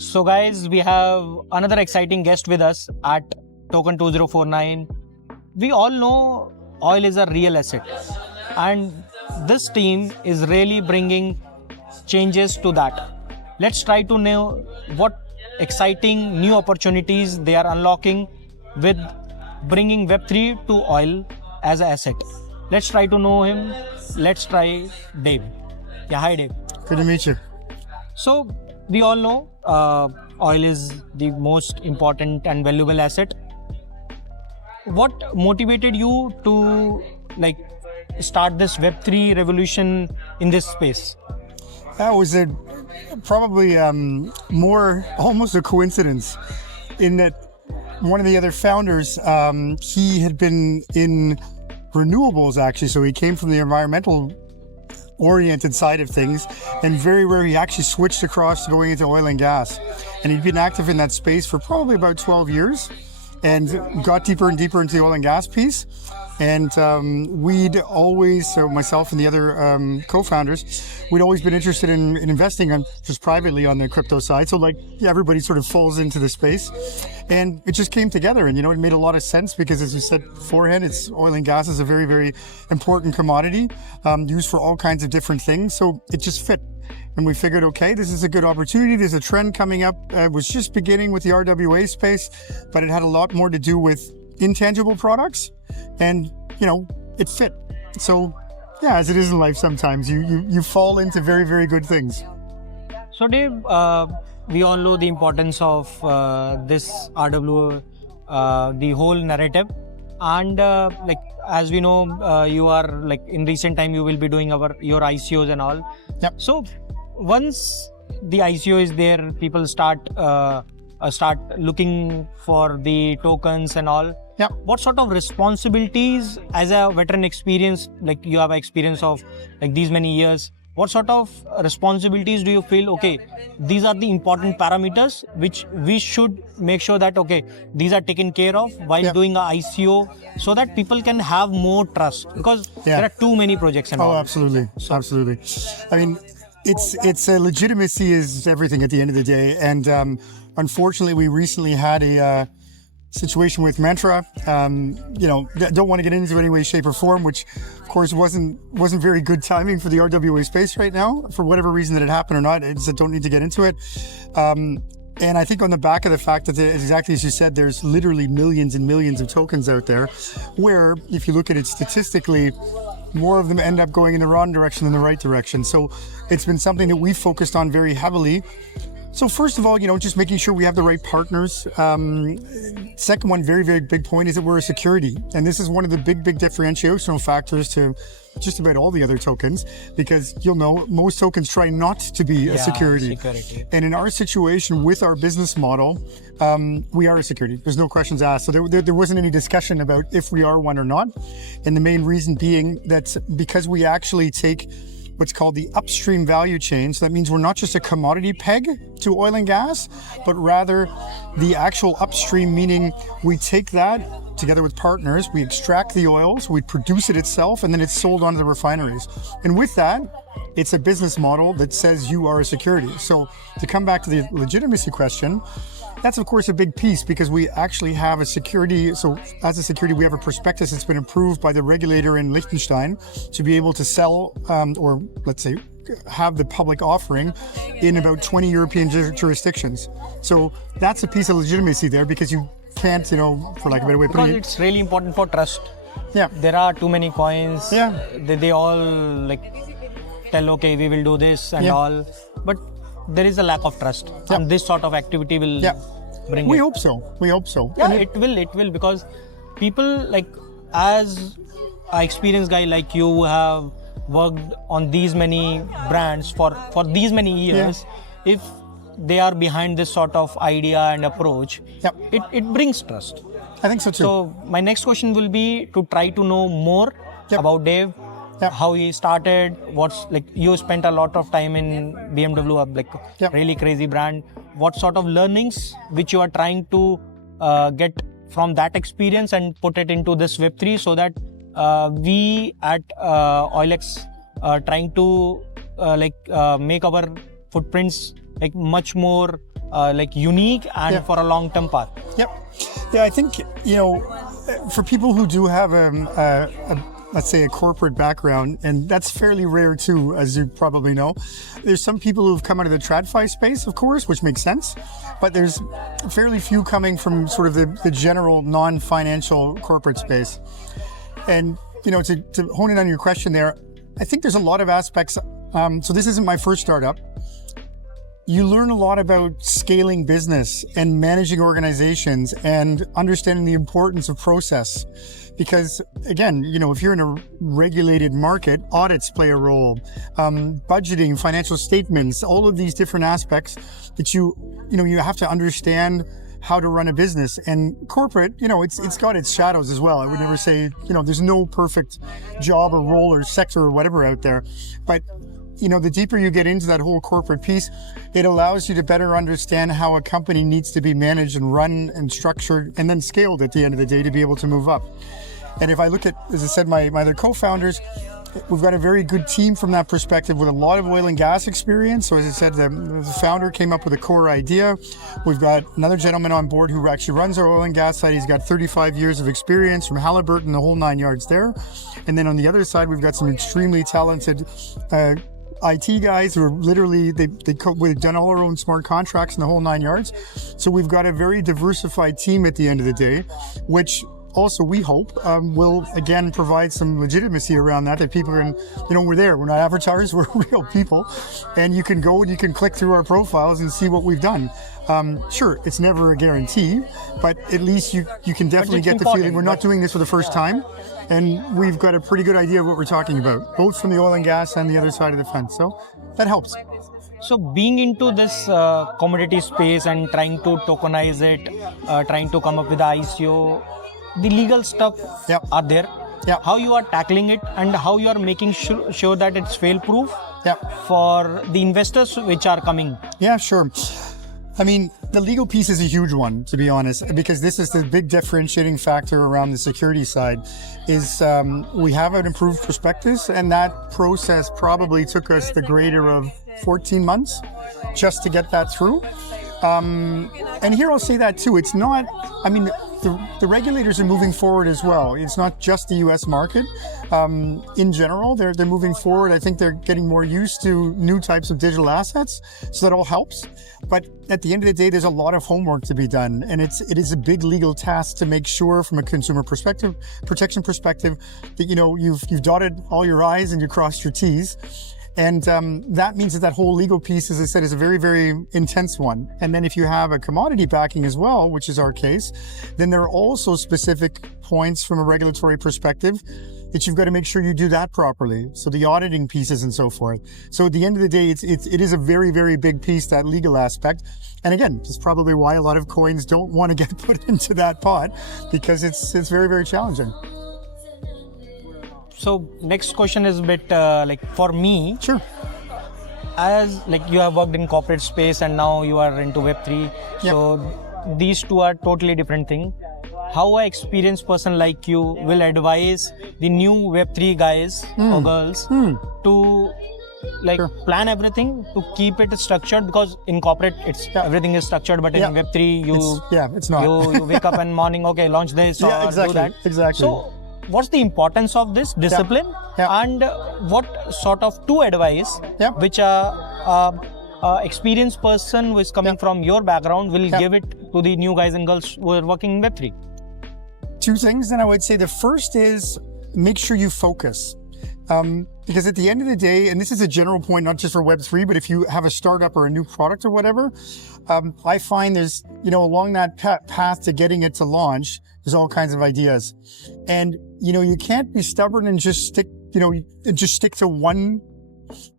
So guys, we have another exciting guest with us at Token2049. We all know oil is a real asset, and this team is really bringing changes to that. Let's try to know what exciting new opportunities they are unlocking with bringing Web3 to oil as an asset. Let's try to know him. Let's try Dave. Yeah, hi Dave. Good to meet you. So we all know oil is the most important and valuable asset. What motivated you to start this Web3 revolution in this space? That was probably more almost a coincidence in that one of the other founders, he had been in renewables actually, so he came from the environmental oriented side of things, and very rare he actually switched across to going into oil and gas, and he'd been active in that space for probably about 12 years and got deeper and deeper into the oil and gas piece. And we'd always, so myself and the other co-founders, we'd always been interested in investing on just privately on the crypto side. So everybody sort of falls into the space, and it just came together. And it made a lot of sense because, as you said beforehand, it's oil and gas is a very, very important commodity used for all kinds of different things. So it just fit. And we figured, okay, this is a good opportunity. There's a trend coming up. It was just beginning with the RWA space, but it had a lot more to do with intangible products, and it fit. So yeah, as it is in life, sometimes you fall into very, very good things. So Dave, we all know the importance of this RWA, the whole narrative, and as we know, you are in recent time you will be doing your ICOs and all. Yep. So once the ICO is there, people start looking for the tokens and all. Yeah. What sort of responsibilities, as a veteran experience, you have experience of these many years, what sort of responsibilities do you feel, okay, these are the important parameters which we should make sure that, okay, these are taken care of while doing a ICO, so that people can have more trust, because there are too many projects and all. Oh, absolutely. So, absolutely. I mean, it's legitimacy is everything at the end of the day. And unfortunately, we recently had a situation with Mantra. Don't want to get into any way, shape, or form, which of course wasn't very good timing for the RWA space right now, for whatever reason that it happened or not. I don't need to get into it. And I think on the back of the fact that, exactly as you said, there's literally millions and millions of tokens out there, where if you look at it statistically, more of them end up going in the wrong direction than the right direction. So it's been something that we focused on very heavily. So first of all, just making sure we have the right partners. Second one, very, very big point, is that we're a security. And this is one of the big differentiational factors to just about all the other tokens, because you'll know most tokens try not to be a security. And in our situation with our business model, we are a security. There's no questions asked. So there wasn't any discussion about if we are one or not. And the main reason being that because we actually take what's called the upstream value chain. So that means we're not just a commodity peg to oil and gas, but rather the actual upstream, meaning we take that together with partners, we extract the oil, so we produce it itself, and then it's sold onto the refineries. And with that, it's a business model that says you are a security. So to come back to the legitimacy question, that's of course a big piece, because we actually have a security. So as a security, we have a prospectus that's been approved by the regulator in Liechtenstein to be able to sell, or let's say, have the public offering in about 20 European jurisdictions. So that's a piece of legitimacy there, because you can't, for lack of a better way of putting it. Because it's really important for trust. Yeah. There are too many coins. Yeah. They all tell, okay, we will do this and all. But there is a lack of trust. And this sort of activity will bring We it. hope so. We hope so. Yeah, it will, because people, as an experienced guy like you, who have worked on these many brands for these many years, if they are behind this sort of idea and approach, it brings trust. I think so too. So my next question will be to try to know more about Dave, how he started, you spent a lot of time in BMW, really crazy brand. What sort of learnings which you are trying to get from that experience and put it into this Web3, so that we at OilX trying to make our footprints much more like unique and for a long-term path? Yep. Yeah, I think, for people who do have let's say a corporate background, and that's fairly rare too, as you probably know. There's some people who've come out of the TradFi space, of course, which makes sense, but there's fairly few coming from sort of the general non-financial corporate space. And, to hone in on your question there, I think there's a lot of aspects. So this isn't my first startup. You learn a lot about scaling business and managing organizations and understanding the importance of process. Because again, if you're in a regulated market, audits play a role, budgeting, financial statements, all of these different aspects that you have to understand how to run a business. And corporate, it's got its shadows as well. I would never say, there's no perfect job or role or sector or whatever out there. But the deeper you get into that whole corporate piece, it allows you to better understand how a company needs to be managed and run and structured and then scaled at the end of the day to be able to move up. And if I look at, as I said, my other co-founders, we've got a very good team from that perspective with a lot of oil and gas experience. So as I said, the founder came up with a core idea. We've got another gentleman on board who actually runs our oil and gas side. He's got 35 years of experience from Halliburton, the whole 9 yards there. And then on the other side, we've got some extremely talented IT guys who are literally, we've done all our own smart contracts in the whole 9 yards. So we've got a very diversified team at the end of the day, which also we hope will again provide some legitimacy around that people are, we're there. We're not avatars, we're real people. And you can go and you can click through our profiles and see what we've done. Sure, it's never a guarantee, but at least you can definitely get the feeling we're not doing this for the first time. And we've got a pretty good idea of what we're talking about, both from the oil and gas and the other side of the fence. So that helps. So being into this commodity space and trying to tokenize it, trying to come up with the ICO, the legal stuff are there. Yeah. How you are tackling it and how you are making sure that it's fail-proof for the investors which are coming. Yeah, sure. I mean, the legal piece is a huge one, to be honest, because this is the big differentiating factor around the security side is we have an improved prospectus, and that process probably took us the greater of 14 months just to get that through. And here I'll say that too, it's not, the regulators are moving forward as well. It's not just the US market. In general, they're moving forward. I think they're getting more used to new types of digital assets, so that all helps. But at the end of the day, there's a lot of homework to be done, and it is a big legal task to make sure, from a consumer perspective, protection perspective, that you've dotted all your I's and you crossed your T's. And that means that whole legal piece, as I said, is a very, very intense one. And then if you have a commodity backing as well, which is our case, then there are also specific points from a regulatory perspective that you've got to make sure you do that properly. So the auditing pieces and so forth. So at the end of the day, it is a very, very big piece, that legal aspect. And again, that's probably why a lot of coins don't want to get put into that pot, because it's very, very challenging. So next question is a bit for me. Sure. As you have worked in corporate space and now you are into Web3. Yep. So these two are totally different things. How an experienced person like you will advise the new Web3 guys or girls to plan everything to keep it structured, because in corporate everything is structured, but in Web3 it's not. you wake up in morning, okay, launch this or exactly, do that. Exactly. So what's the importance of this discipline and what sort of two advice which experienced person who is coming from your background will give it to the new guys and girls who are working in Web3? Two things, then I would say the first is make sure you focus. Because at the end of the day, and this is a general point, not just for Web3, but if you have a startup or a new product or whatever, I find there's, along that path to getting it to launch, there's all kinds of ideas. And, you can't be stubborn and just stick to one,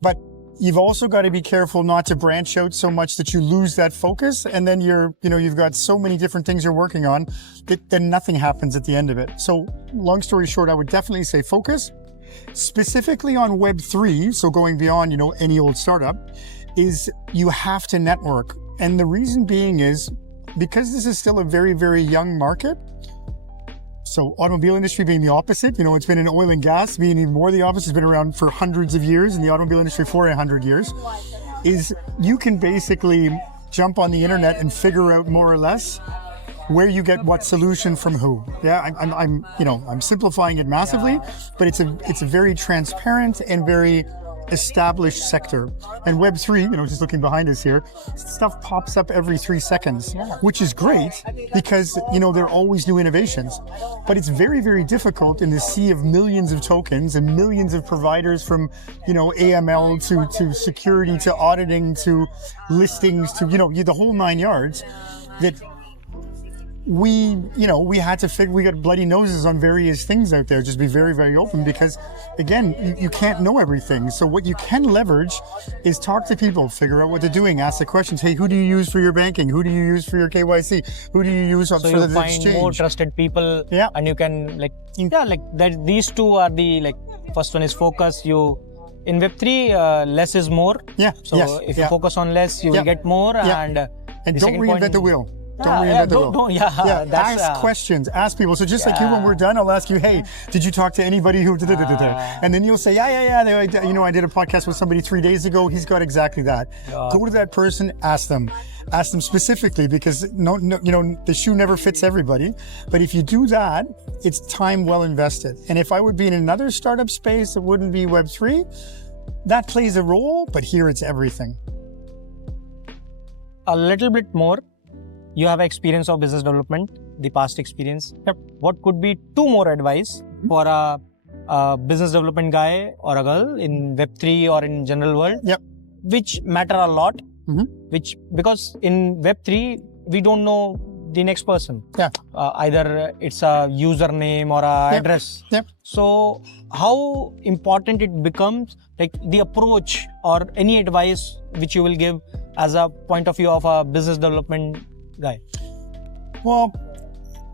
but you've also got to be careful not to branch out so much that you lose that focus. And then you've got so many different things you're working on that then nothing happens at the end of it. So long story short, I would definitely say focus. Specifically on Web3, so going beyond, any old startup, is you have to network. And the reason being is because this is still a very, very young market. So automobile industry being the opposite, it's been in oil and gas being even more the opposite. It's been around for hundreds of years, in the automobile industry for 100 years, is you can basically jump on the internet and figure out more or less where you get what solution from who. Yeah, I'm simplifying it massively, but it's a very transparent and very established sector. And Web3, just looking behind us here, stuff pops up every 3 seconds, which is great because, there are always new innovations. But it's very, very difficult in the sea of millions of tokens and millions of providers from, AML to security to auditing to listings to, the whole 9 yards, that we had to figure, we got bloody noses on various things out there, just be very, very open because, again, you can't know everything. So what you can leverage is talk to people, figure out what they're doing, ask the questions. Hey, who do you use for your banking? Who do you use for your KYC? Who do you use for the exchange? So you find more trusted people, and you can that. These two are the first one is focus. In Web3, less is more. Yeah. So if you focus on less, you will get more. And don't reinvent the wheel. Don't reinvent the wheel. Ask questions, ask people. So just like you, when we're done, I'll ask you, hey, did you talk to anybody who did it? And then you'll say, yeah. I did a podcast with somebody 3 days ago. He's got exactly that. Go to that person, ask them specifically because the shoe never fits everybody. But if you do that, it's time well invested. And if I would be in another startup space, it wouldn't be Web3. That plays a role, but here it's everything. A little bit more. You have experience of business development, the past experience. What could be 2 more advice for a business development guy or a girl in Web3 or in general world, which matter a lot, because in Web3, we don't know the next person. Either it's a username or a address. So how important it becomes, the approach or any advice which you will give as a point of view of a business development guy? Well,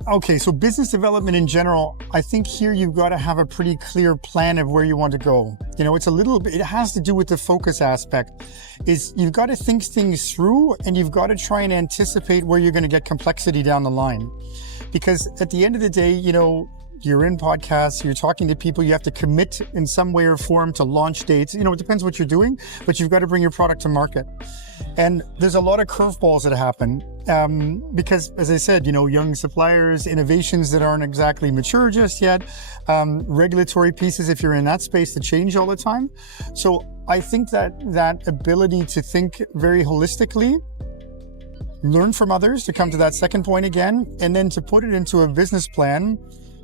okay, so business development in general, I think here you've got to have a pretty clear plan of where you want to go. It's a little bit, it has to do with the focus aspect, is you've got to think things through and you've got to try and anticipate where you're going to get complexity down the line. Because at the end of the day, you're in podcasts, you're talking to people, you have to commit in some way or form to launch dates. It depends what you're doing, but you've got to bring your product to market. And there's a lot of curveballs that happen because, as I said, young suppliers, innovations that aren't exactly mature just yet, regulatory pieces, if you're in that space, that change all the time. So I think that ability to think very holistically, learn from others, to come to that second point again, and then to put it into a business plan,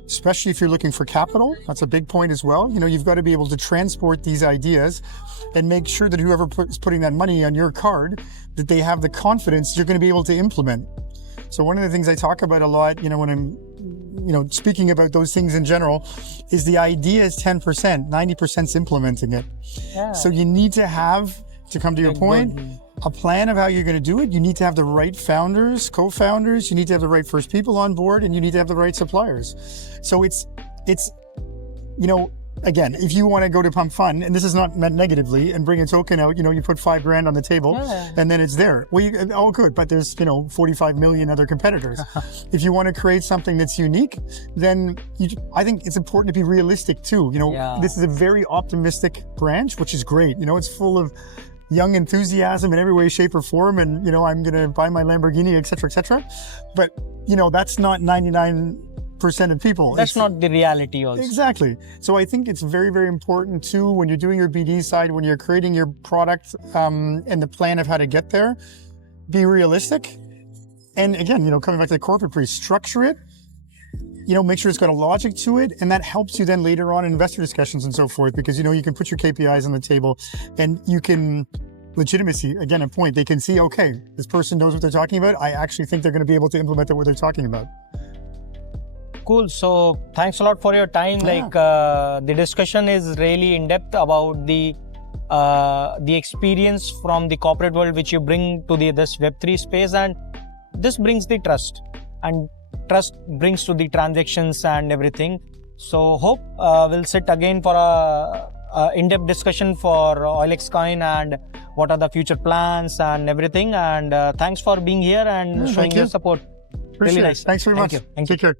especially if you're looking for capital. That's a big point as well. You've got to be able to transport these ideas and make sure that whoever is putting that money on your card, that they have the confidence you're going to be able to implement. So one of the things I talk about a lot, when I'm, speaking about those things in general, is the idea is 10%, 90% is implementing it. So you need to have, to come to your point, a plan of how you're going to do it. You need to have the right founders, co-founders. You need to have the right first people on board, and you need to have the right suppliers. So it's again, if you want to go to Pump Fun, and this is not meant negatively, and bring a token out, you put $5,000 on the table, and then it's there. Well, all good, but there's 45 million other competitors. If you want to create something that's unique, then I think it's important to be realistic too. This is a very optimistic branch, which is great. It's full of young enthusiasm in every way, shape, or form, and I'm going to buy my Lamborghini, etc., etc. But that's not 99% of people. That's not the reality also. Exactly. So I think it's very, very important too, when you're doing your BD side, when you're creating your product and the plan of how to get there, be realistic. And again, coming back to the corporate piece, structure it, make sure it's got a logic to it, and that helps you then later on in investor discussions and so forth, because you can put your KPIs on the table, and you can, legitimacy, again, a point, they can see, okay, this person knows what they're talking about. I actually think they're going to be able to implement what they're talking about. Cool. So thanks a lot for your time. The discussion is really in depth about the experience from the corporate world which you bring to this Web3 space, and this brings the trust, and trust brings to the transactions and everything. So hope we'll sit again for a in-depth discussion for OilXCoin and what are the future plans and everything. And thanks for being here and showing your support. Appreciate it. Nice. Thanks very much. Thank you. Take care.